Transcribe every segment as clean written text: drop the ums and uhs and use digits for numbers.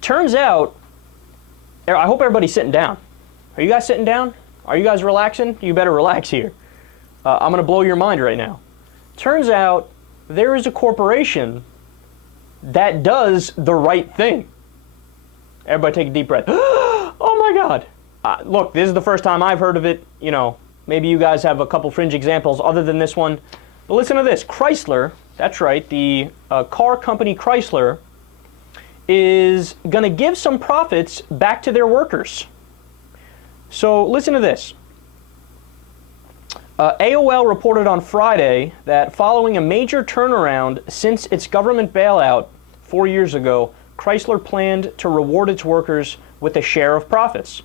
turns out, I hope everybody's sitting down. Are you guys sitting down? Are you guys relaxing? You better relax here. I'm going to blow your mind right now. Turns out there is a corporation that does the right thing. Everybody take a deep breath. Oh my God. Look, this is the first time I've heard of it. You know, maybe you guys have a couple fringe examples other than this one. But listen to this. Chrysler, that's right, the car company Chrysler, is going to give some profits back to their workers. So listen to this. AOL reported on Friday that following a major turnaround since its government bailout 4 years ago, Chrysler planned to reward its workers with a share of profits.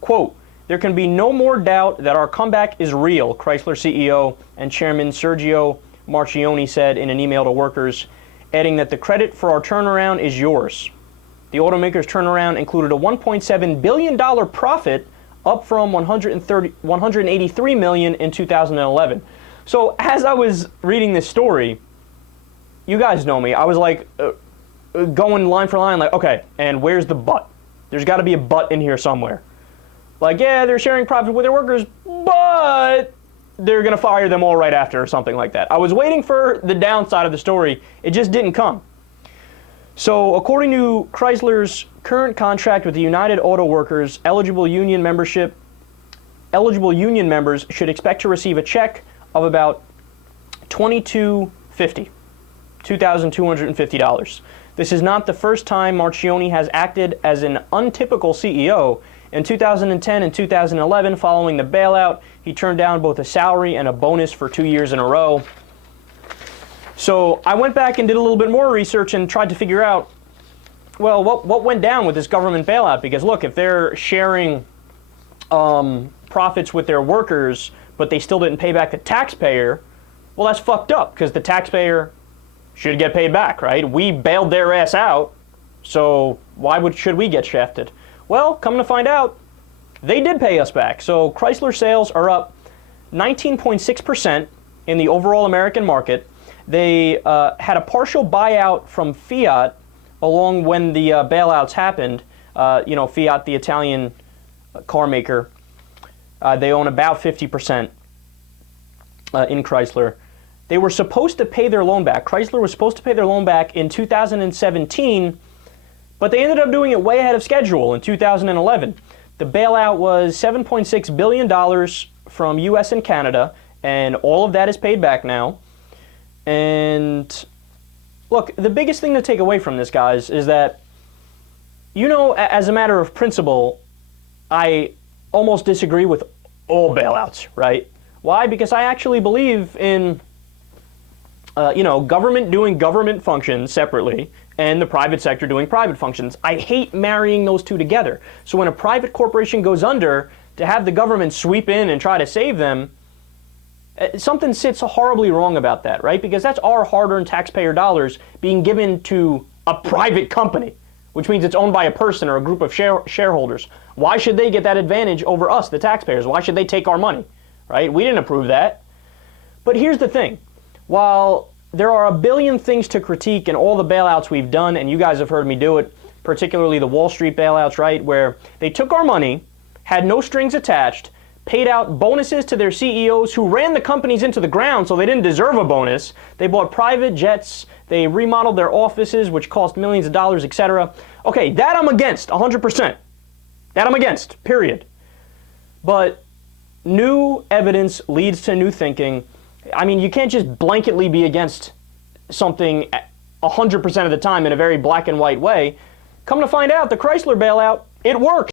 Quote, "There can be no more doubt that our comeback is real," Chrysler CEO and Chairman Sergio Marchionne said in an email to workers, adding that the credit for our turnaround is yours. The automaker's turnaround included a $1.7 billion profit, up from $183 million in 2011. So as I was reading this story, you guys know me, I was like going line for line, like, okay, and where's the but? There's got to be a but in here somewhere. Like, yeah, they're sharing profit with their workers, but they're going to fire them all right after or something like that. I was waiting for the downside of the story. It just didn't come. So according to Chrysler's current contract with the United Auto Workers, eligible union members should expect to receive a check of about $2,250. This is not the first time Marchionne has acted as an untypical CEO. In 2010 and 2011, following the bailout, he turned down both a salary and a bonus for 2 years in a row. So I went back and did a little bit more research and tried to figure out, well, what went down with this government bailout? Because look, if they're sharing profits with their workers, but they still didn't pay back the taxpayer, well, that's fucked up, because the taxpayer should get paid back, right? We bailed their ass out, so should we get shafted? Well, come to find out, they did pay us back. So Chrysler sales are up 19.6% in the overall American market. They had a partial buyout from Fiat along when the bailouts happened. Fiat, the Italian car maker, they own about 50% in Chrysler. They were supposed to pay their loan back. Chrysler was supposed to pay their loan back in 2017, but they ended up doing it way ahead of schedule in 2011. The bailout was $7.6 billion from US and Canada, and all of that is paid back now. And look, the biggest thing to take away from this, guys, is that, as a matter of principle, I almost disagree with all bailouts, right? Why? Because I actually believe in, government doing government functions separately and the private sector doing private functions. I hate marrying those two together. So when a private corporation goes under, to have the government sweep in and try to save them, something sits horribly wrong about that, right? Because that's our hard-earned taxpayer dollars being given to a private company, which means it's owned by a person or a group of shareholders. Why should they get that advantage over us, the taxpayers? Why should they take our money, right? We didn't approve that. But here's the thing. While there are a billion things to critique in all the bailouts we've done, and you guys have heard me do it, particularly the Wall Street bailouts, right, where they took our money, had no strings attached, paid out bonuses to their CEOs who ran the companies into the ground so they didn't deserve a bonus. They bought private jets, they remodeled their offices, which cost millions of dollars, etc. Okay, that I'm against, 100%. That I'm against, period. But new evidence leads to new thinking. I mean, you can't just blanketly be against something 100% of the time in a very black and white way. Come to find out, the Chrysler bailout, it worked.